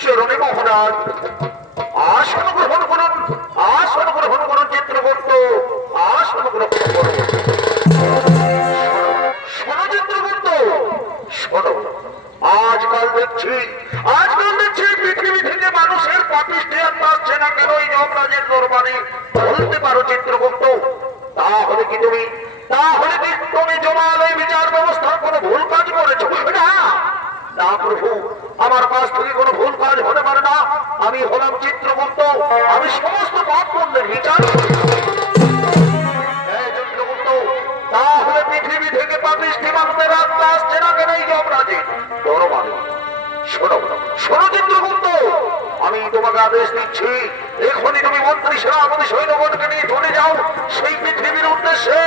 চরণে মহারাজ আসন গ্রহণ করুন, আসন গ্রহণ করুন চিত্রগুপ্ত, আসন গ্রহণ করুন। শোনো চিত্রগুপ্ত, শোনো, আজকাল দেখছি পৃথিবী থেকে মানুষের পাপিষ্ঠে আত্মা আসছে না কেন এই যমরাজের দরবারে? বলতে পারো চিত্রগুপ্ত, তাহলে কি তুমি জমালয় বিচার ব্যবস্থার কোনো ভুল কাজ করেছো? না প্রভু, আমার কাছ থেকে কোনো ভুল কাজ হতে পারে না। আমি হলাম চিত্রগুপ্ত, আমি সমস্ত পাপ পুণ্যের বিচার করি। চিত্রগুপ্ত, তাহলে পৃথিবী থেকে পাপিষ্ঠে মানুষের আত্মা আসছে না কেন এই যমরাজের দরবারে? শোনো, শোনো চিত্রগুপ্ত, আমি তোমাকে আদেশ দিচ্ছি, এখনই তুমি মন্ত্রী সেনাপতি সৈন্যগণকে নিয়ে চলে যাও সেই পৃথিবীর উদ্দেশ্যে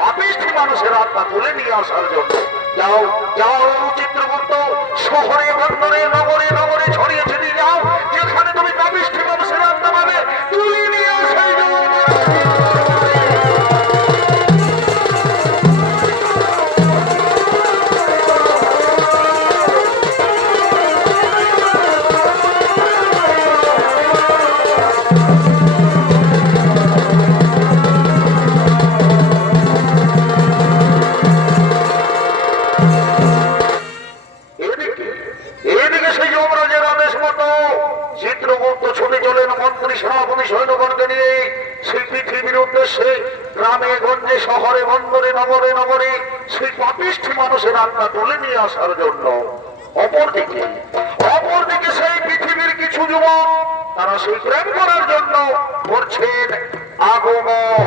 পাপিষ্ঠী মানুষের আত্মা তুলে নিয়ে আসার জন্য। যাও যাও চিত্রগুপ্ত, শহরে বন্দরে নগরে নগরে ছড়িয়ে ছিটিয়ে যাও, যেখানে তুমি পাপিষ্ঠী মানুষের আত্মা পাবে তুলে নিয়ে আসাই যাও। চিত্রগুপ্ত ছুটে চলেন মন্ত্রী সেনাপতি সৈন্যগণকে নিয়ে সেই পৃথিবীর উদ্দেশ্যে গ্রামে গঞ্জে শহরে বন্দরে নগরে নগরে সেই পাপিষ্ঠী মানুষের আত্মা তুলে নিয়ে আসার জন্য। অপরদিকে সেই পৃথিবীর কিছু যুবক তারা সেই প্রেম করার জন্য করছেন আগমন।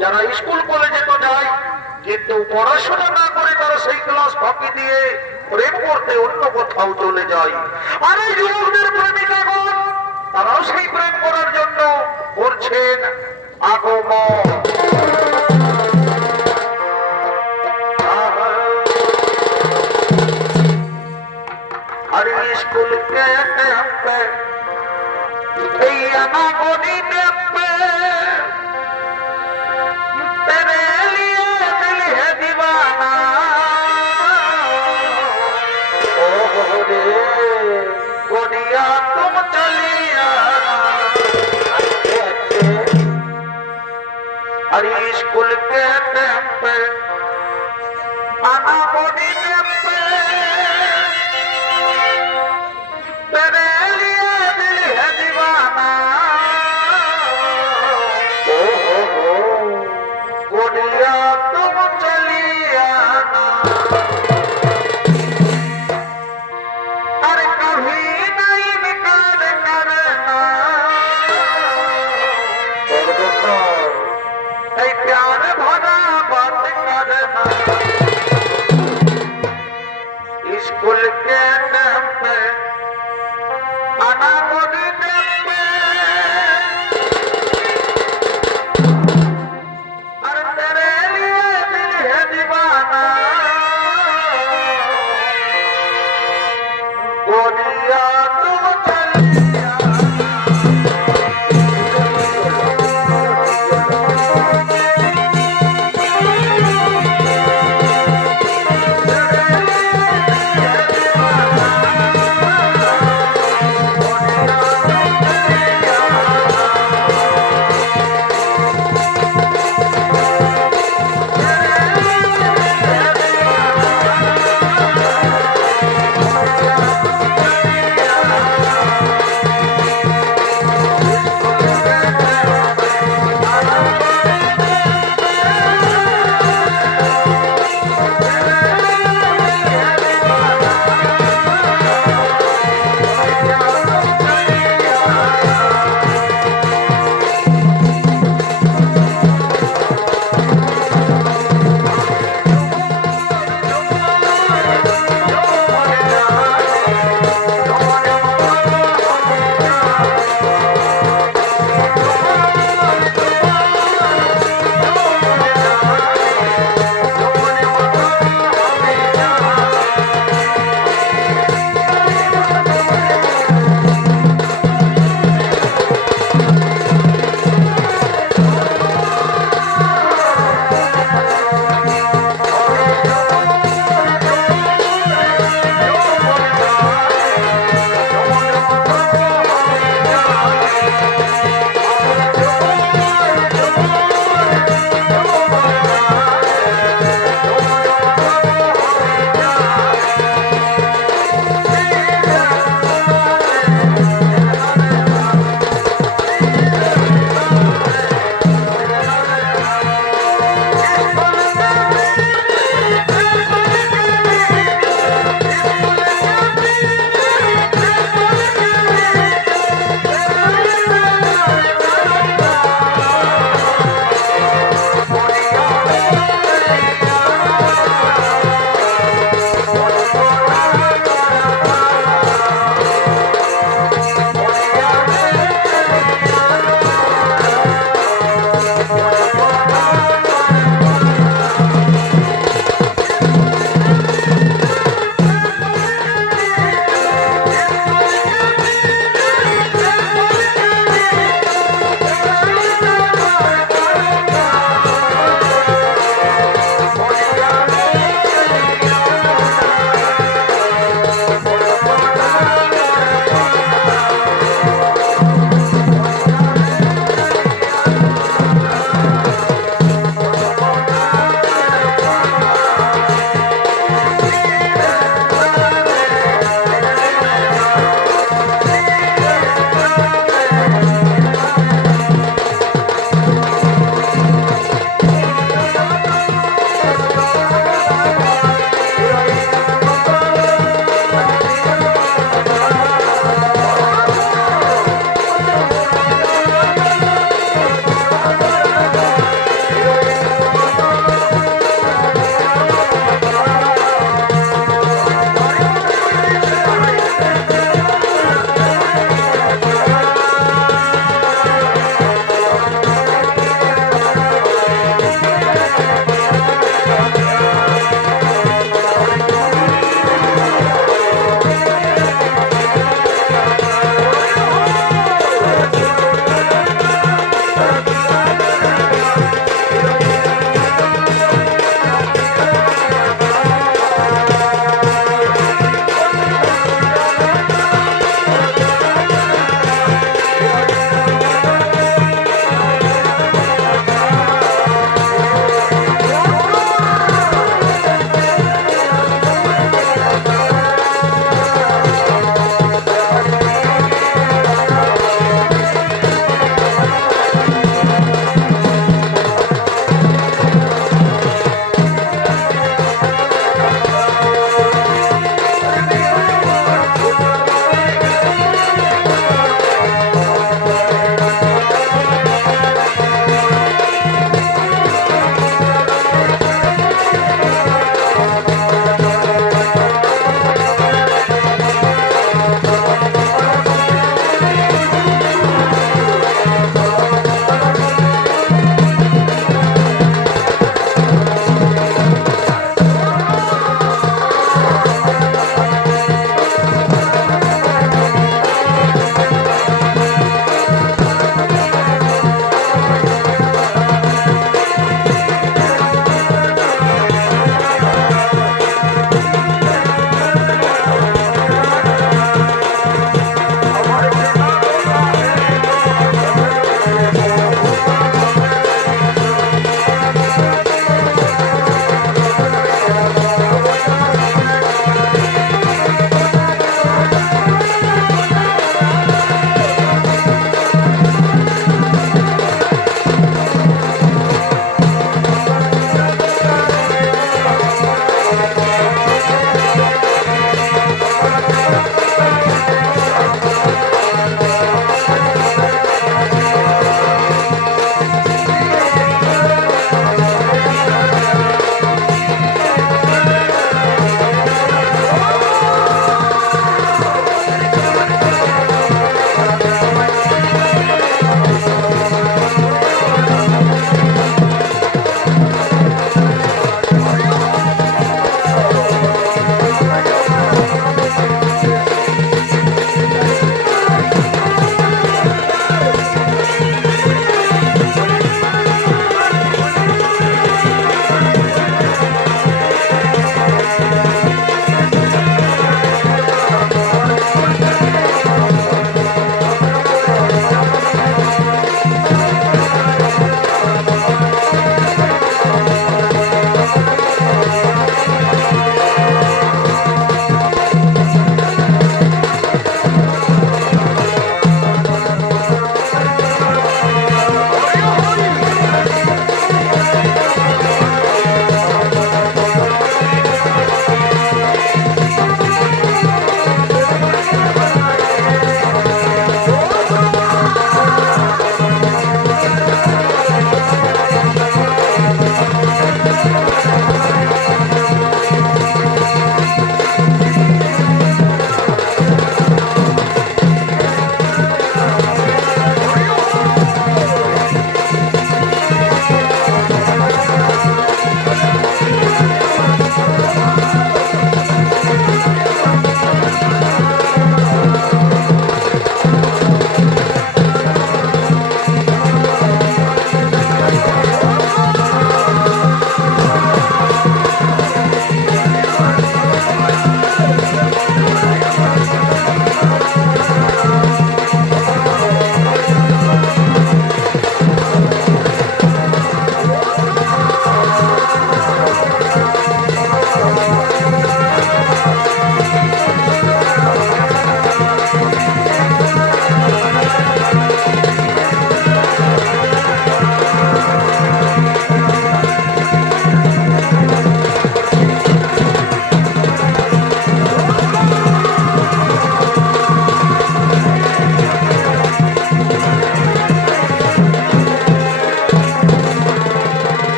যারা স্কুল কলেজে তো যায়, কিন্তু পড়াশোনা না করে তারা সেই ক্লাস ফাঁকি দিয়ে প্রেম করতে অন্য কোথাও চলে যায়। আর এই যুবকদের প্রেমিকাগণ তারাও সেই প্রেম করার জন্য করছেন আগমন। আর স্কুল के पे ना गोदी पे तेरे लिए दिल है दीवाना। ओ रे गोदिया तुम चली आना। अरे स्कूल के टाइम पे आना गोदी पे तेरे लिए दिल है दीवाना। ओ गोदिया तुम चली आना। अरे कभी नहीं निकाल करना प्यार भरा बात करना। स्कूल के टाइम पे आना गोदी पे अरे तेरे लिए दिल है दीवाना। गोदिया तुम चली आना। तेरे लिए दिल है दीवाना।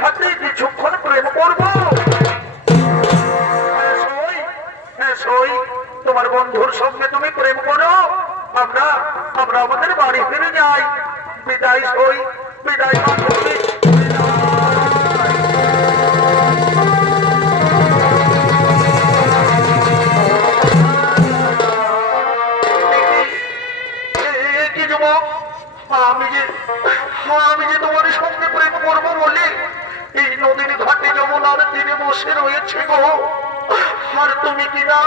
ঘাটে কিছুক্ষণ প্রেম করবো? সই তোমার বন্ধুর সঙ্গে তুমি প্রেম করো, আমরা আমরা আমাদের বাড়ি ফিরে যাই। বিদায় সই, বিদায় বান্ধবী, কি যুবক, আমি যে তোমার সঙ্গে প্রেম করবো বলে এই নদীর ঘাটে যমুনার তীরে বসে রয়েছে গো, আর তুমি কিনা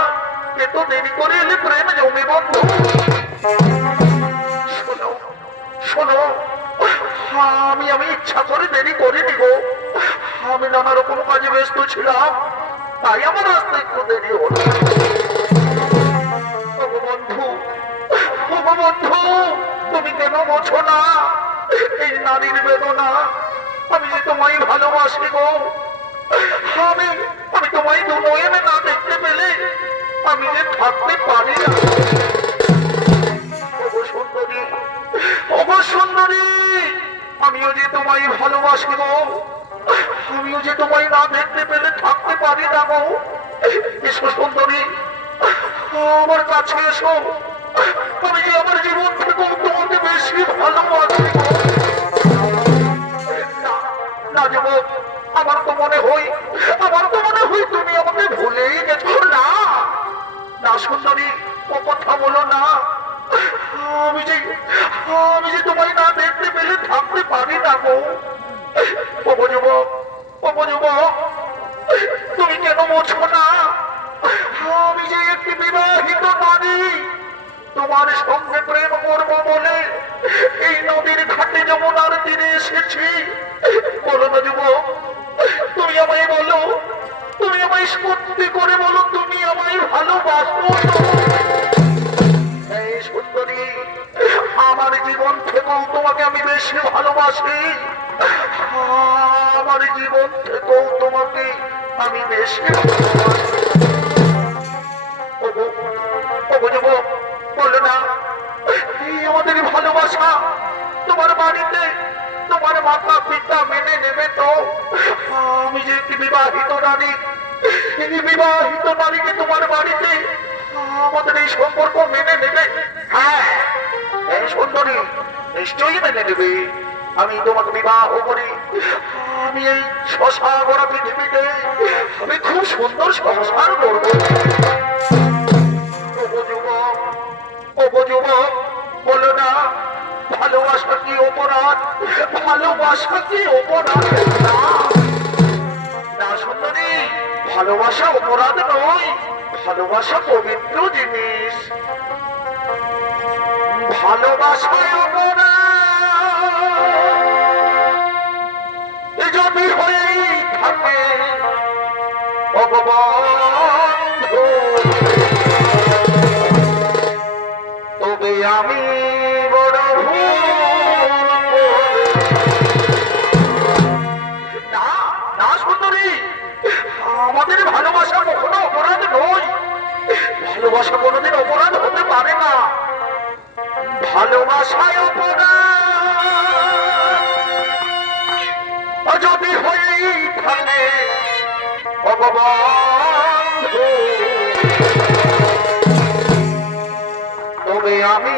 এত দেরি করে এলে প্রেম জমে বন্ধু। শোনো শোনো, আমি ইচ্ছা করে দেরি করিনি গো, আমি নানা রকম কাজে ব্যস্ত ছিলাম, তাই আমার রাস্তা একটু দেরি হলো। বন্ধু, বন্ধু, তুমি কেন বোঝো না এই নারীর বেদনা? আমি যে তোমায় ভালোবাসি গো, আমি তোমায় দু নয়নে না দেখতে পেলে আমি যে থাকতে পারি না। সুন্দরী, সুন্দরী, আমিও যে তোমায় ভালোবাসি গো, আমিও যে তোমায় না দেখতে পেলে থাকতে পারি না গো। এসো সুন্দরী, আমার কাছে এসো, আমি যে আমার জীবন থেকে তোমাকে বেশি ভালোবাসি গো। না যুবক, আমার তো মনে হয় তুমি আমাকে ভুলেই গেছো। না না সুন্দরী, ও কথা বলো না, আমি যে তোমায় না দেখতে পেলে থাকতে পারি না গো। যুবক, তুমি কেন বোঝো না আমি যে একটি বিবাহিত নারী, তোমার সঙ্গে প্রেম করবো বলে এই নদীর ঘাটে যমুনার তীরে এসেছি। বলো না যুবক, তুমি আমায় বলো, তুমি আমায় সত্যি করে বলো, তুমি আমায় ভালোবাসো? এই সুন্দরী, আমার জীবন থেকেও তোমাকে আমি বেশি ভালোবাসি, আমার জীবন থেকেও তোমাকে আমি বেশি ভালোবাসি। যুবক, বলো না এই আমাদের ভালোবাসা তোমার বাড়িতে তোমার মাতা পিতা মেনে নেবে তো? আমি যে একটি বিবাহিত নারী, এই বিবাহিত নারীকে তোমার বাড়িতে আমাদের এই সম্পর্ক মেনে নেবে? হ্যাঁ, এই সুন্দরী নিশ্চয়ই মেনে নেবে। আমি তোমাকে বিবাহ করি, আমি এই শশা ভরা পৃথিবীতে আমি খুব সুন্দর সংসার করবো। যুবক, বলো না ভালোবাসা কি অপরাধ? ভালোবাসা কি অপরাধ? না সুন্দরী, ভালোবাসা অপরাধ নয়, ভালোবাসা পবিত্র জিনিস। ভালোবাসায় অপরাধ যদি হয়েই থাকে বন্ধু, তবে আমি বড় না সুন্দরী, আমাদের ভালোবাসা কখনো অপরাধ নয়, ভালোবাসা কোনোদিন অপরাধ হতে পারে না। ভালোবাসায় অপরাধ যদি হয়েই থাকে বন্ধু, তবে আমি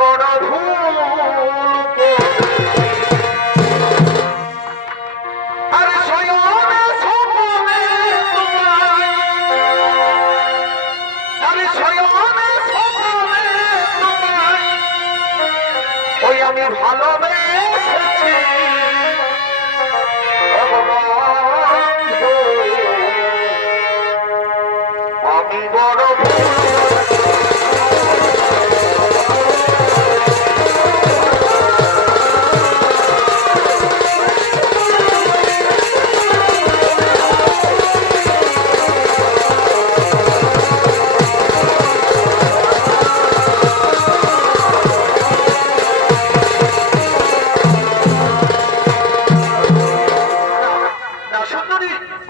বড় ভুল করেছি। আর শয়নে স্বপ্নে তোমায়, আর শয়নে স্বপ্নে তোমায় ওই আমি ভালোবেসেছি বন্ধু, আমি বড় ভুল।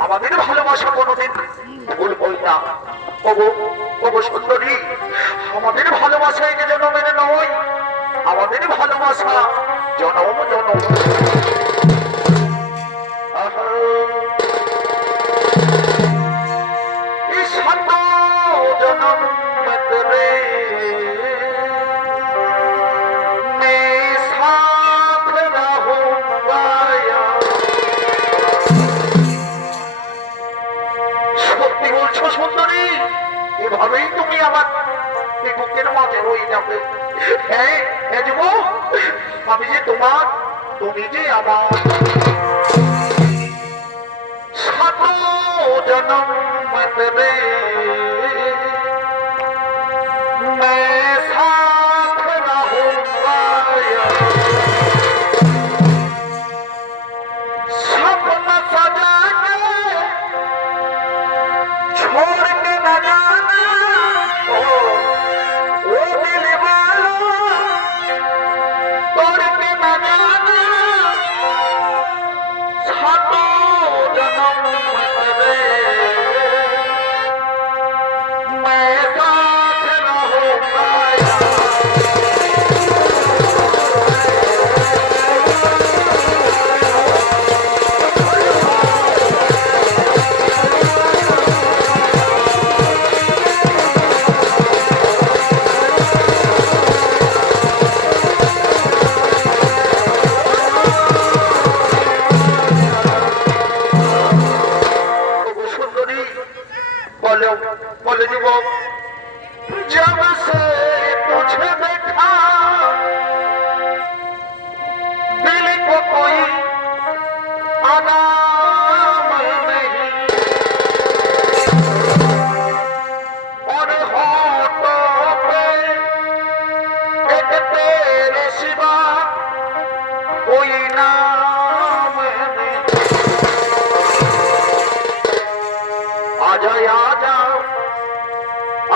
আমাদের ভালোবাসা কোনোদিন ভুল হয় না। সুন্দরী, আমাদের ভালোবাসা এই জন্মের নয়, আমাদের ভালোবাসা জনম জনম। তুমি যে আমার সাত জনম তেরে मैं साथ रहूंगा सपना सजा के छोड़ के न जाना ओ दिल वालों तोड़ के न जाना सातों जन्म तेरे मैं साथ रहूंगा सुंदरी बोलो बोले युवक जब से तुझे देखा दिल को कोई आराम नहीं और होठों पे एक तेरे सिवा कोई नाम नहीं आजा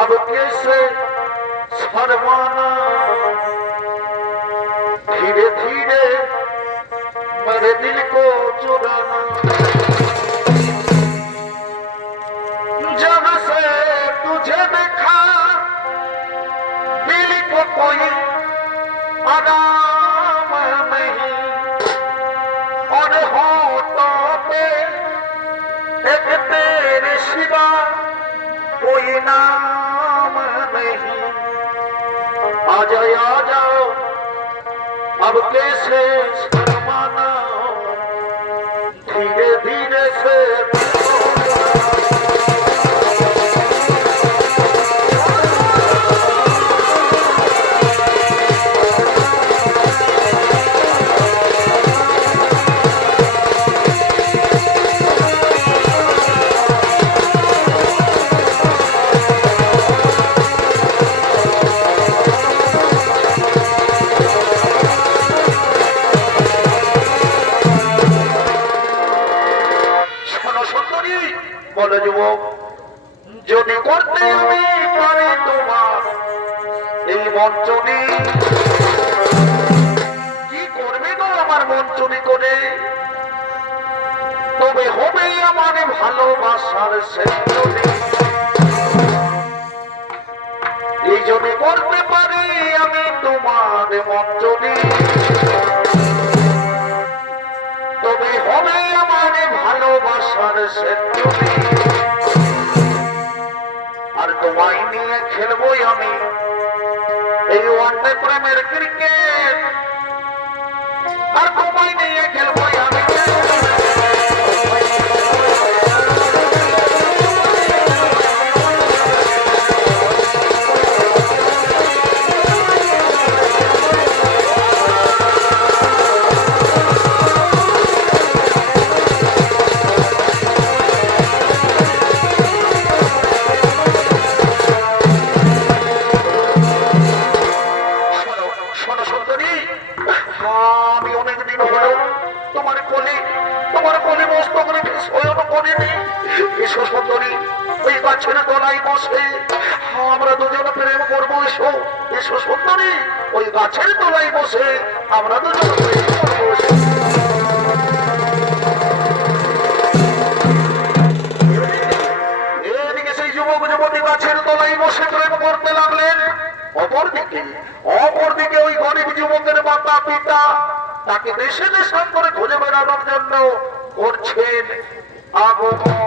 अब कैसे शर्माना धीरे धीरे मेरे दिल को चुराना जब से तुझे देखा दिल को कोई आराम नहीं और होठों पे एक तेरे सिवा कोई नाम नहीं आ जाओ अब कैसे शर्माना धीरे धीरे से বলে যুবক যদি করতে আমি পারি তোমার এই মঞ্চটি কি করবে গো আমার মঞ্চটি করে তবে হবে আমার ভালোবাসার সেঞ্চুরি এই যদি করতে পারি আমি তোমার মঞ্চটি তবে হবে আমার ভালোবাসার সেঞ্চুরি আর তোমায় নিয়ে খেলবো আমি এই ওয়ানডে প্রেমের ক্রিকেট আর তোমায় নিয়ে খেলবো আমি আমরা দুজন প্রেম করবো এসো এসো সুন্দরী ওই গাছের তলায় বসে আমরা দুজন প্রেম করবো এদিকে সেই যুবক যুবতী গাছের তলায় বসে প্রেম করতে লাগলেন অপরদিকে ওই গরিব যুবকের মাতা পিতা তাকে দেশে দেশান্তরে খুঁজে বেড়ানোর জন্য করছেন আগমন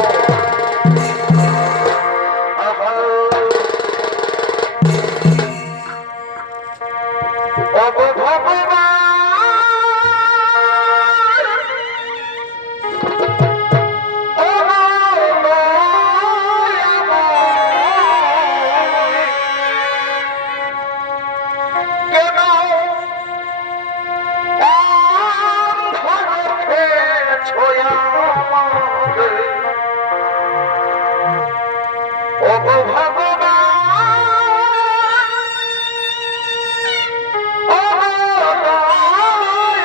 আমাদের। ওগো ভগবান, ওগো দয়াময়,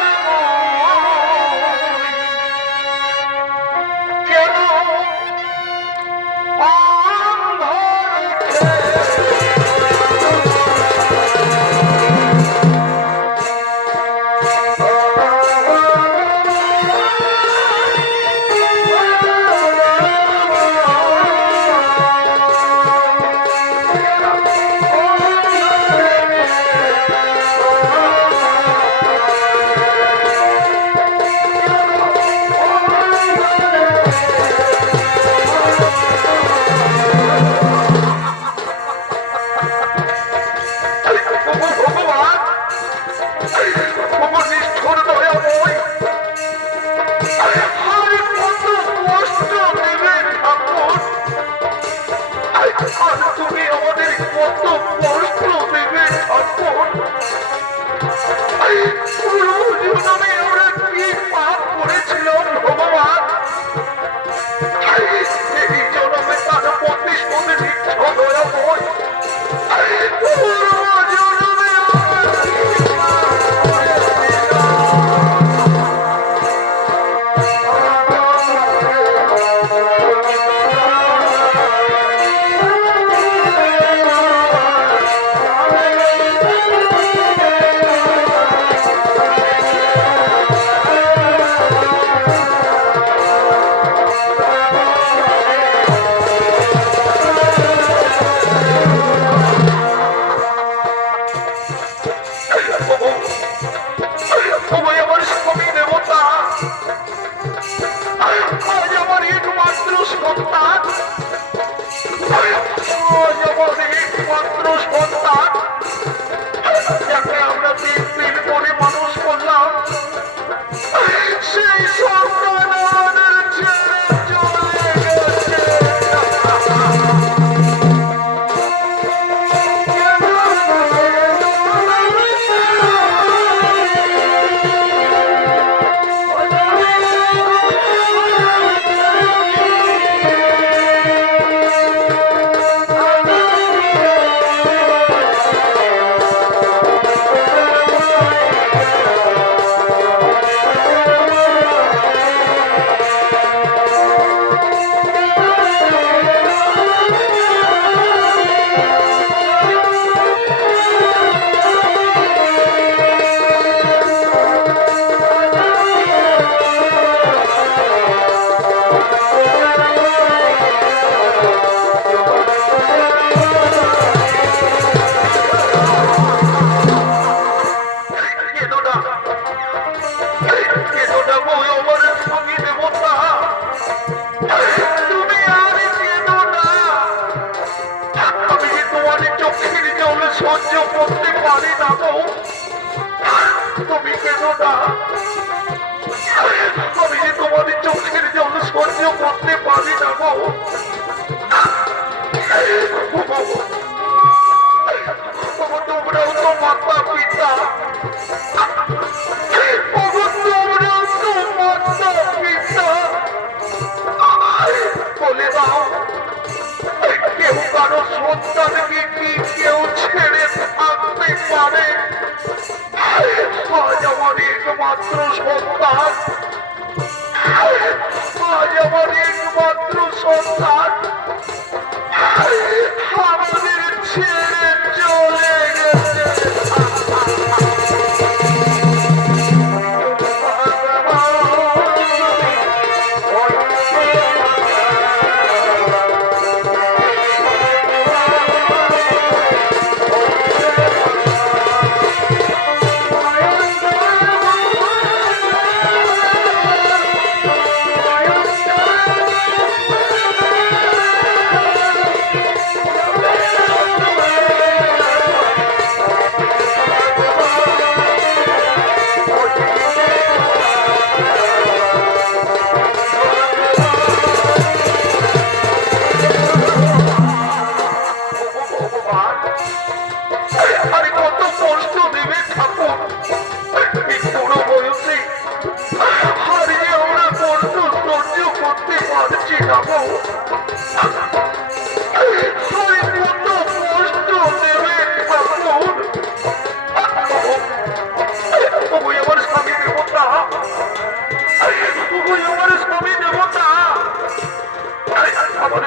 কেন অন্ধ রেখে তুমি আমাদের কত কষ্ট দেবে ঠাকুর। জীবনে আমরা কি পাপ করেছিলাম ভগবান, এই জন্মে তার প্রতিশোধ নিচ্ছ দয়াময়। তোমায় আমার স্বামী দেবতা, আজ আমার একমাত্র সন্তান, আজ আমার একমাত্র সন্তান, যাকে আমরা 3 দিন পরে মানুষ করলাম, সেই সন্তান আমাদের ছেড়ে চলে গেছে। সহ্য করতে পারি না গো, তুমি কেন না, আমি যে তোমাদের চোখের জল সহ্য করতে পারি না গো। তোমরাও তো মাতা পিতা, তোমরাও তো মাতা পিতা, বলে দাও কেউ কারো সন্তানকে কি কেউ ছেড়ে থাকতে পারে? আজ আমার একমাত্র সন্তান, আজ আমার একমাত্র সন্তান আমাদের ছেড়ে চলে গেছে। না গো। কত কষ্ট দেবে ঠাকুর। ওই আমার স্বামী দেবতা, ওই আমার স্বামী দেবতা, আমার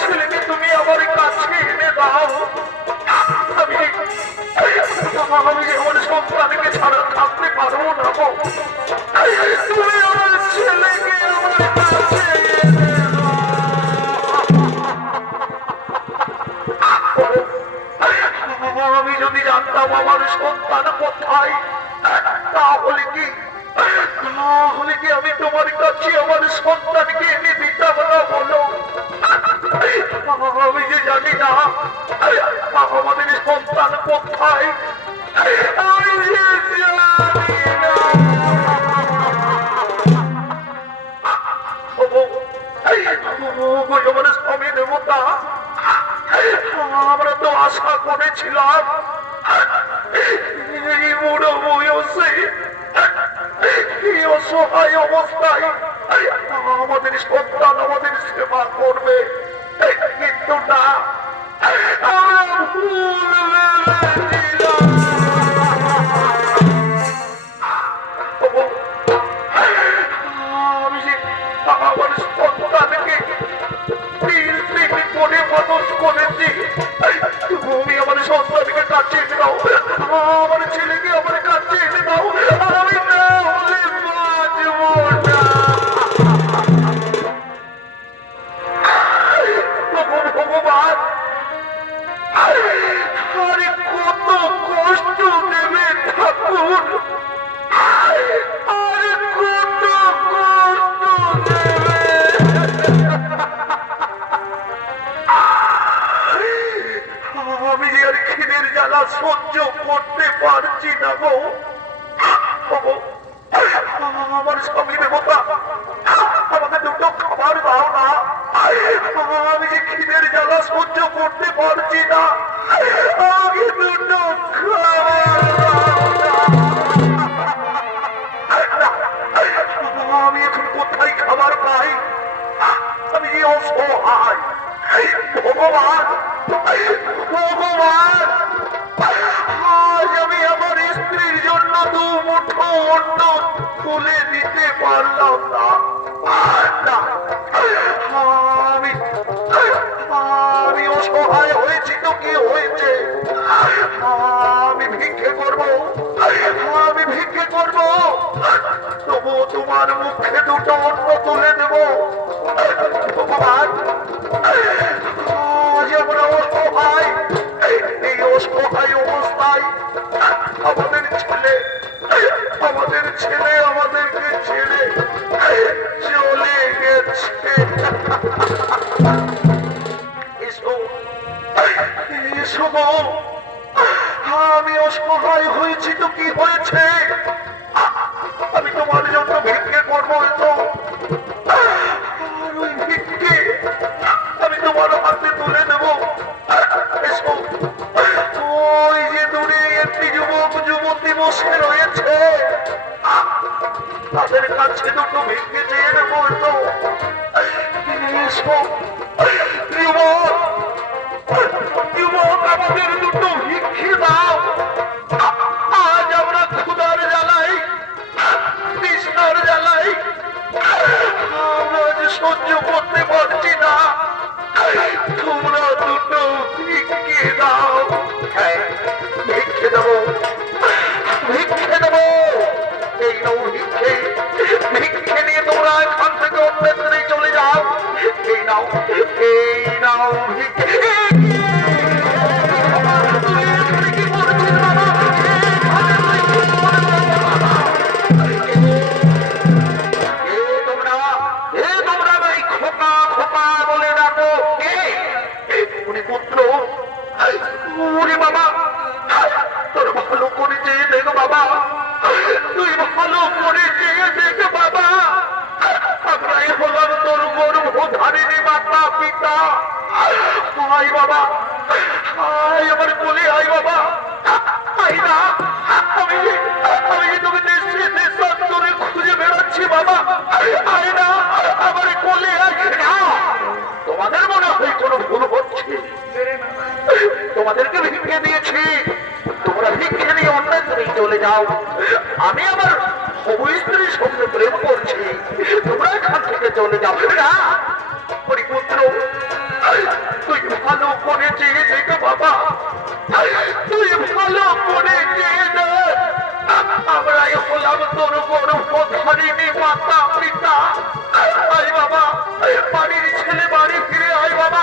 ছেলেকে তুমি আমার কাছে এনে দাও। আমি আমার সন্তানকে ছাড়া থাকতে পারবো না গো। তুমি আমার ছেলেকে আমার কাছে এনে দাও। আমি যদি জানতাম আমার সন্তান কোথায়, তাহলে কি আমি তোমার কাছে আমার সন্তানকে এনে দিতাম না বলো? আমি যে জানি না আমাদের সন্তান কোথায়, আমি যে জানি না। আমার স্বামী দেবতা, আমরা তো আশা করেছিলাম এই বুড়ো বয়সে এই অসহায় অবস্থায় আমাদের সন্তান আমাদের সেবা করবে, কিন্তু না, আমরা ভুল ভেবেছিলাম। আমার সন্তানকে তিল তিল করে মানুষ করেছি, তুমি আমার সন্তানকে কাছে এনে দাও, আমার ছেলেকে আমার কাছে এনে দাও। আমি না হলে বাঁচব না। ভগবান, আরে কত কষ্ট দেবে ঠাকুর, আরে কত কষ্ট দেবে। আমি যে আর খিদের জ্বালা সহ্য করতে পারছি না গো। আমার স্বামী দেবতা, আমাকে দুটো খাবার দাও না। আমি যে খিদের জ্বালা সহ্য করতে পারছি না, আমাকে দুটো খাবার দাও না। আমি এখন কোথায় খাবার পাই? আমি যে অসহায়। ভগবান, ভগবান, আজ আমি আমার স্ত্রীর জন্য দু মুঠো অন্ন তুলে দিতে পারলাম না। আমি অসহায় হয়েছি তো কি হয়েছে? আমি ভিক্ষে করবো, আমি ভিক্ষে করবো, তবু তোমার মুখে দুটো অন্ন তুলে দেব। ভগবান, আজ আমরা অসহায়, এই অসহায় অবস্থায় আমাদের ছেলে আমাদেরকে ছেড়ে চলে গেছে। এসো গো, আমি অসহায় হয়েছি তো কি হয়েছে? আমি তোমার জন্য ভিক্ষে করবো, তো আর ওই ভিক্ষে আমি তোমার হাতে তুলে দেব। এসো, ওই যে দূরে একটি যুবক যুবতী বসে রয়েছে, তাদের কাছে দুটো ভিক্ষে চেয়ে নেবো। তো এসো যুবক, যুবক, আমাদের দুটো ভিক্ষে দাও। আজ আমরা ক্ষুধার জ্বালাই, তৃষ্ণার জ্বালাই আমরা আজ সহ্য করতে পারছি না। তোমরা দুটো ভিক্ষে দাও। ভিক্ষে দেবো, ভিক্ষে দেবো, এই নাও ভিক্ষে। ভিক্ষে নিয়ে তোমরা এখান থেকে অন্যত্রে চলে যাও। এই নাও, এই নাও ভিক্ষে। পুত্র, ওরে বাবা, তোর ভালো করে চেয়ে দেখ বাবা, তুই ভালো করে চেয়ে দেখ বাবা। আমরাই হলাম তোর গর্ভধারিণী মাতা পিতা। আয় বাবা, আয় আমার কোলে, আয় বাবা, আয় না। আমি যে তোকে দেশে দেশান্তরে খুঁজে বেড়াচ্ছি বাবা, বলেছি তোমরা ভিক্ষে নিয়ে অন্য তুমি চলে যাও, আমি আমার হবু স্ত্রীর সঙ্গে প্রেম করছি, তোমরা এখান থেকে চলে যাও না। পরিপুত্র তুই ভালো করে চেয়ে দেখো বাবা, তুই ভালো করে চেয়ে দেখ, আমরাই হলাম তোর বড় পথারিণী মাতা পিতা। আয় বাবা, বাড়ির ছেলে বাড়ি ফিরে আয় বাবা,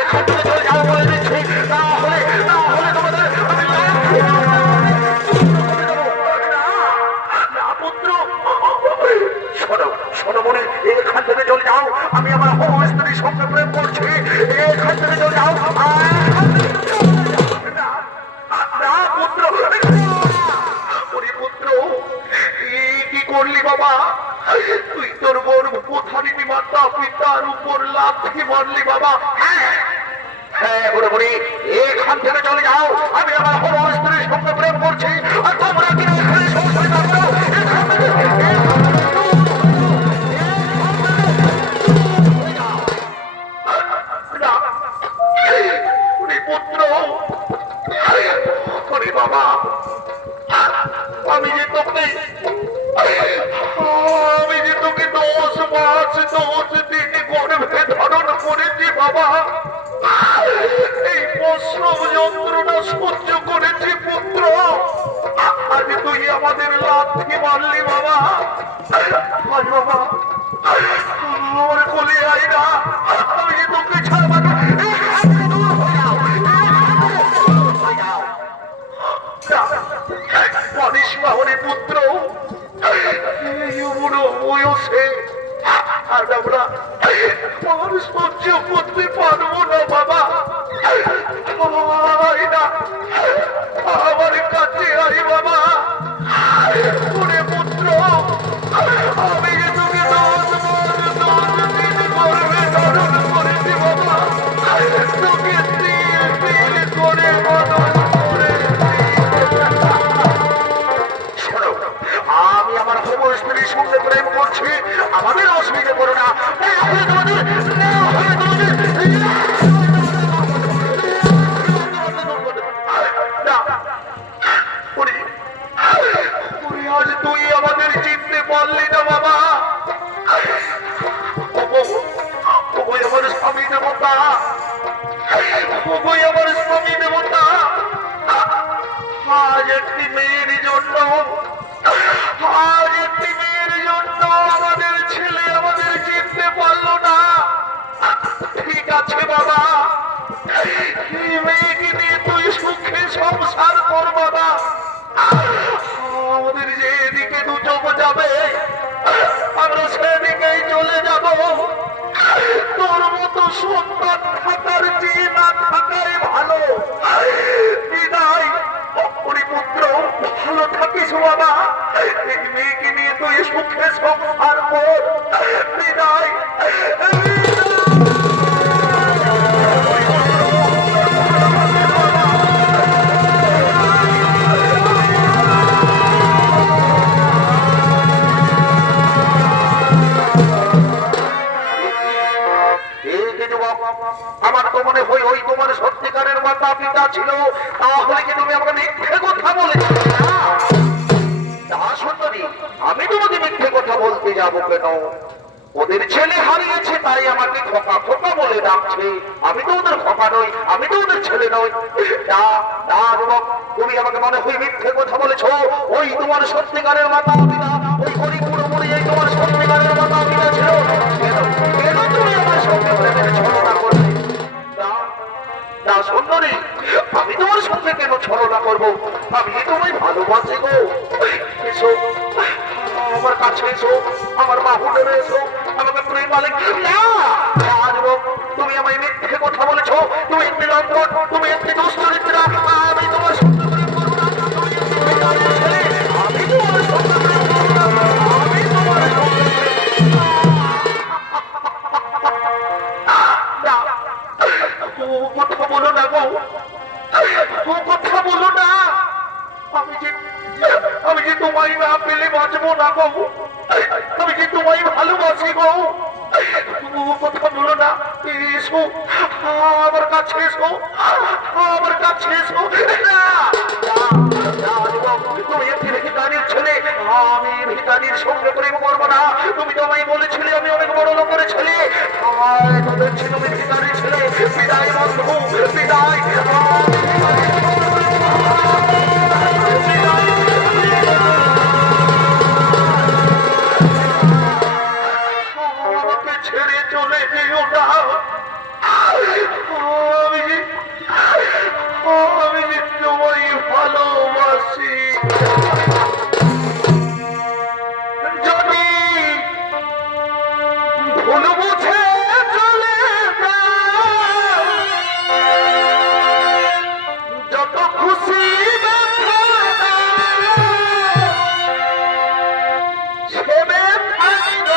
এখান থেকে চলে যাও বলে দিচ্ছি, না হলে তোমাদের আমি পুত্র। শোনো শোনো মনে, এখান থেকে চলে যাও, আমি আমার হবু স্ত্রীর সঙ্গে প্রেম করছি, এখান থেকে চলে যাও। না পুত্র, পুত্র কি করলি বাবা, তুই তোর বোন পথারিণী মাতা পিতার উপর লাথি মারলি বাবা। হ্যাঁ বুড়ি, এখান থেকে চলে যাও, আমি আমার হবু স্ত্রীর সঙ্গে প্রেম করছি, আর তোমরা কিনা এখানে সংসারে থাকো। এখান থেকে পুত্র, বাবা আমি যে তোকে 10 মাস 10 দিন গর্ভে ধারণ করেছি বাবা, এই প্রসব যন্ত্রণা সহ্য করেছি পুত্র, আজ তুই আমাদের লাথি মারলি বাবা। আয় বাবা, আমার কোলে আয় না, আমি যে তোকে ছাড়বা না। পুত্র বুড়ো বয়সে আর আমরা সহ্য করতে পারবো না বাবা, আমার কাছে আই বাবা। পুত্র আমি যে তোকে 10 দিন গর্ভে ধারণ করেছি বাবা, তোকে তিল করে মদন আমি আমার হবু স্ত্রীর সঙ্গে প্রেম করছি, আমাদের অসুবিধা করো না। আজ তুই আমাদের চিনতে পারলি না বাবা, আমার স্বামী দেবতা, আমার স্বামী দেবতা, আজ একটি মেয়ের জন্য আমাদের ছেলে আমাদের চিনতে পারলো না। ঠিক আছে বাবা, এই মেয়েকে নিয়ে তুই সুখে সংসার করবা না, আমাদের যেদিকে দু চোখ যাবে আমরা সেদিকেই চলে যাব। তোর মতো সন্তান থাকার চেয়ে না থাকাই ভালো। বিদায় পুত্র, ভালো থাকিস বাবা, এই মেয়েকে নিয়ে তুই সুখে সংসার কর। বিদায়। আমার তো মনে হয় ওই তোমার সত্যিকারের মাতা পিতা ছিল, তাহলে কি তুমি আমাকে মিথ্যে কথা বলেছো? সুন্দরী, আমি তোমাকে মিথ্যে কথা বলতে যাবো কেন? ওদের ছেলে হারিয়েছে তাই আমাকে খোকা খোকা বলে ডাকছে, আমি তো ওদের খোকা নই, আমি তো ওদের ছেলে নই। তুমি আমাকে মনে হয় মিথ্যে কথা বলেছো। ওই তোমার সত্যিকারের মাতা পিতা, ওই গরিব বুড়ো বুড়ি এই তোমার সত্যিকারের মাতা পিতা ছিল। কেন তুমি আমার সঙ্গে প্রেমের ছলনা করবে? না সুন্দরী, আমি তোমার সঙ্গে কেন ছলনা করবো? আমি তোমায় ভালোবাসি গো। এসো আমার কাছে, এসো আমার বাহু ধরে এসো, আমাকে প্রেম মালিক। তুমি আমায় মিথ্যে কথা বলেছো, তুমি একটি লম্পট, তুমি একটি দুশ্চরিত্রা। আমি তোমার সঙ্গে প্রেম করবো না, তুমি একটি বেকারের ছেলে, আমি তোমার সঙ্গে প্রেম করবো না, আমি তোমার সঙ্গে কথা বলো না গো, কথা বলো না। আমি যে তোমায় না পেলে বাঁচবো না গো, আমি যে তোমায় ভালোবাসি গো। কথা বলো না, এসো আমার কাছে। কাছে এসো, আমার কাছে এসো। তুমি একটি ভিখারির ছেলে, আমি ভিখারির সঙ্গে প্রেম করবো না। তুমি তো আমায় বলেছিলে আমি অনেক বড় লোকের ছেলে, দেখছি তুমি ভিখারির ছেলে। বিদায় বন্ধু, বিদায়। আমাকে ছেড়ে চলে যেও না। আমি যে তোমায় ভালোবাসি। যদি ভুল বুঝে চলে যাও, যত খুশি ব্যথা সেবে থাকিব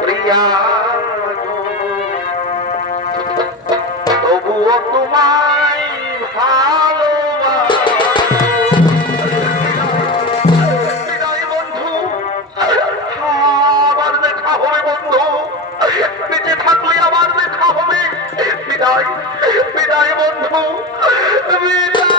প্রিয়া, তবুও তোমায় ভালোবাসি বন্ধু। আবার দেখা হবে বন্ধু, বেঁচে থাকলে আবার দেখা হবে। বিদায়, বিদায় বন্ধু, বিদায়।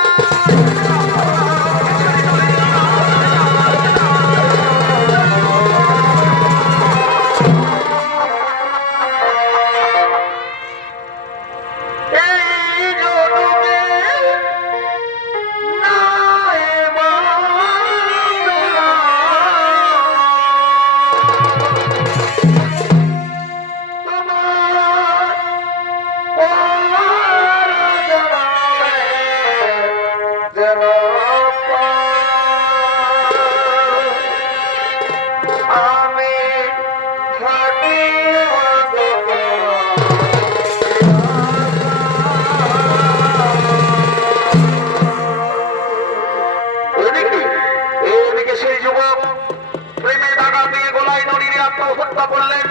হত্যা করলেন।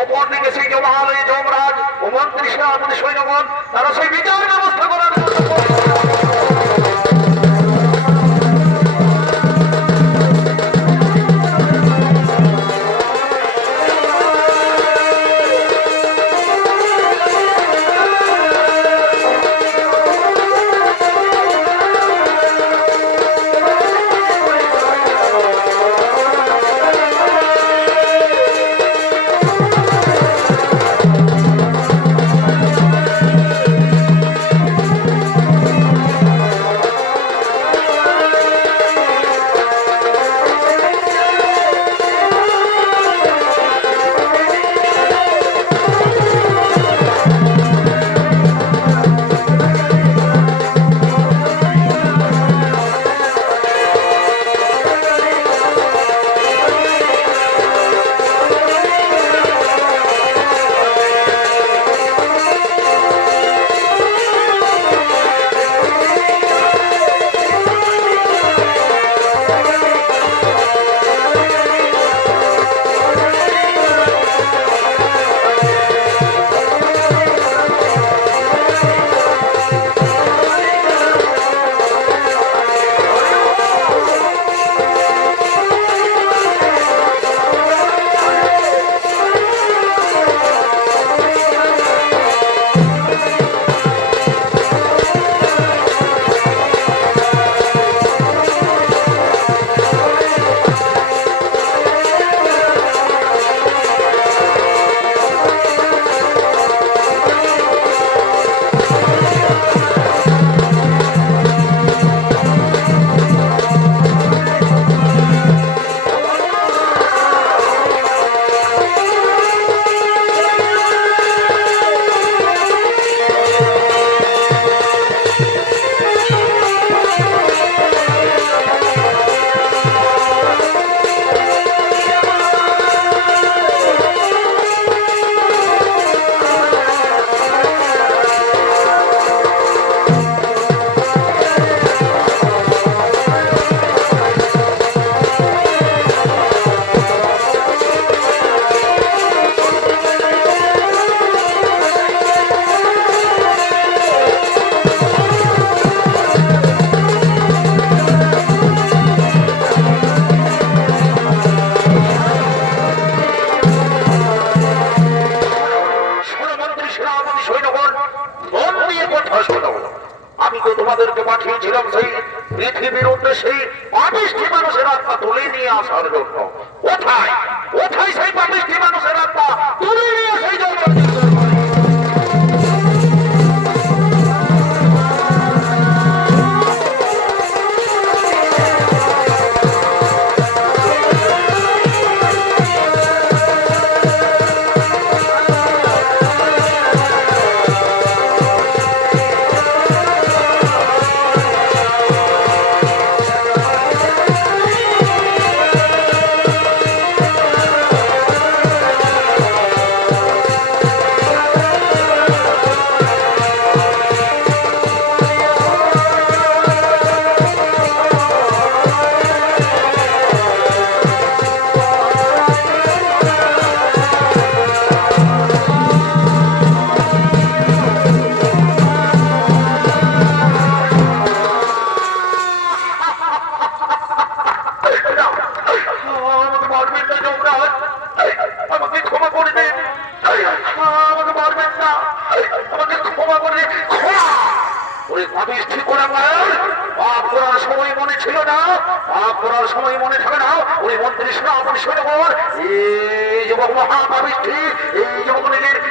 অপরদিকে সেই জমালয়ে যমরাজ ও মন্ত্রী সেনাপতি সৈন্যগণ তারা সেই বিচার ব্যবস্থা করার পৃথিবীর উদ্দেশ্যে পাপিষ্ঠী মানুষের আত্মা তুলে নিয়ে আসার জন্য। কোথায় কোথায় সেই পাপিষ্ঠী মানুষের আত্মা তুলে নিয়ে সেই জন্য?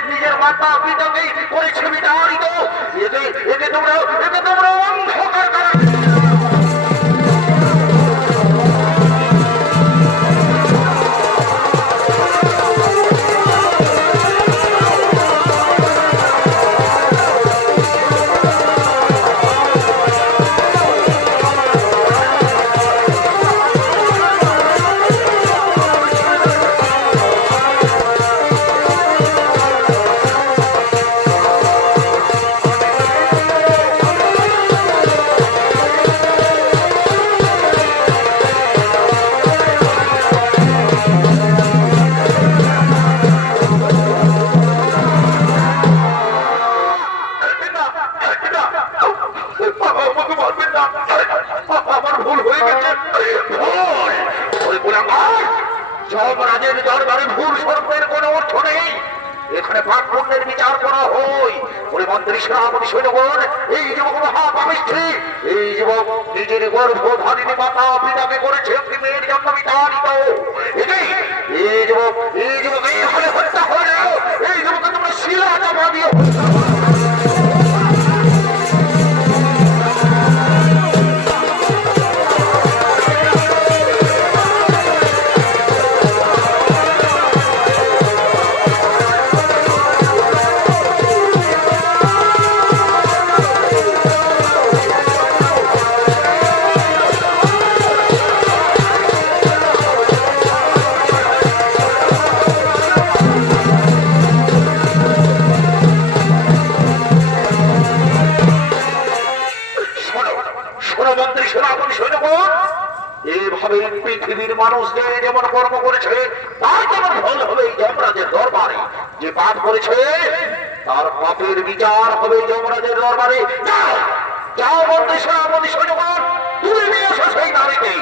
নিজের মাতা পিতাকে করেছে বিতাড়িত। একে তোমরা অন্ধকার করা। যমরাজের দরবারে ভুল স্বরূপের কোন অর্থ নেই। এখানে পাপ পুণ্যের বিচার করা হয়। ওই মন্ত্রী শ্রাবণী সৈন্যগণ, এই যুবক মহাপাপিষ্ঠী, এই যুবক নিজের গর্ভধারিণী মাতা পিতাকে করেছে একটি মেয়ের জন্য বিতাড়িত। এই যুবক এইখানে হত্যা হয়ে যাও। এই যুবককে তোমরা শিলা চাপা দিয়ে হত্যা করো। পৃথিবীর মানুষদের যেমন কর্ম করেছে তার যেমন ফল হবে যমরাজের দরবারে। যে পাপ করেছে তার পাপের বিচার হবে যমরাজের দরবারে। যাও মন্ত্রী সেনাপতি সৈন্যগণ, তুলে নিয়ে এসো সেই নারীকে।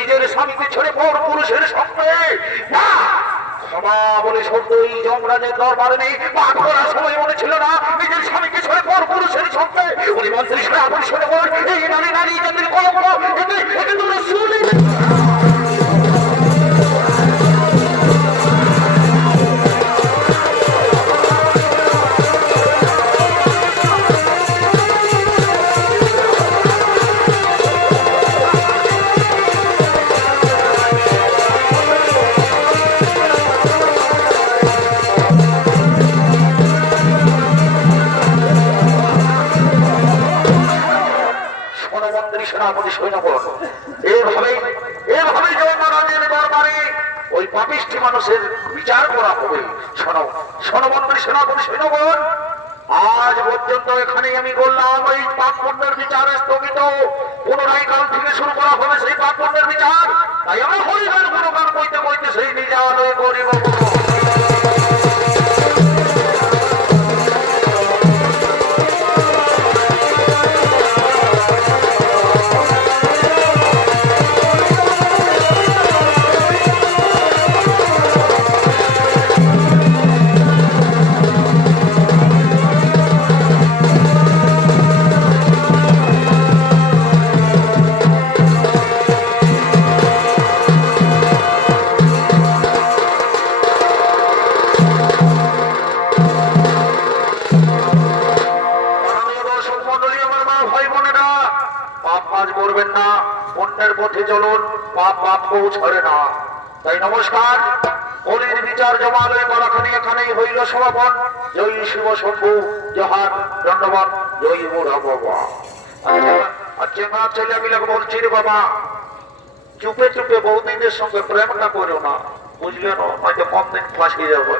নিজের স্বামীকে ছেড়ে পর পুরুষের সঙ্গে না ক্ষমা বলে শব্দ এই যমরাজের দরবারে নেই। পাঠ করার সময় মনে ছিল না নিজের স্বামীকে ছেড়ে পর পুরুষের সঙ্গে। উনি মন্ত্রী শ্রাবণী সৈন্যগণ, এই নারী যাদের কলঙ্ক, একে তোমরা শুনে পাপিষ্ঠী মানুষের বিচার করা হবে। শোনো শোনো মন্ত্রী সেনাপতি সেনাগণ, আজ পর্যন্ত এখানেই আমি বললাম এই পাপ পুণ্যের বিচার স্থগিত, পুনরায় কাল থেকে শুরু করা হবে সেই পাপ পুণ্যের বিচার। তাই আমরা হরিগান গুণগান কইতে কইতে সেই নিজে আলোয় করিব। ছাড়ে না। তাই নমস্কার, হলির বিচার জমালয় বলাখানি এখানেই হইল সমাপন। জয় শিব শম্ভু, জহার দণ্ডবান, জয় বুড়া বাবা। আচ্ছা না ছেলে আমি বলছি রে বাবা, চুপে চুপে বৌদিদের সঙ্গে প্রেমটা করো না, বুঝলে না, হয়তো কম দিন ফাঁসিয়ে যাবো।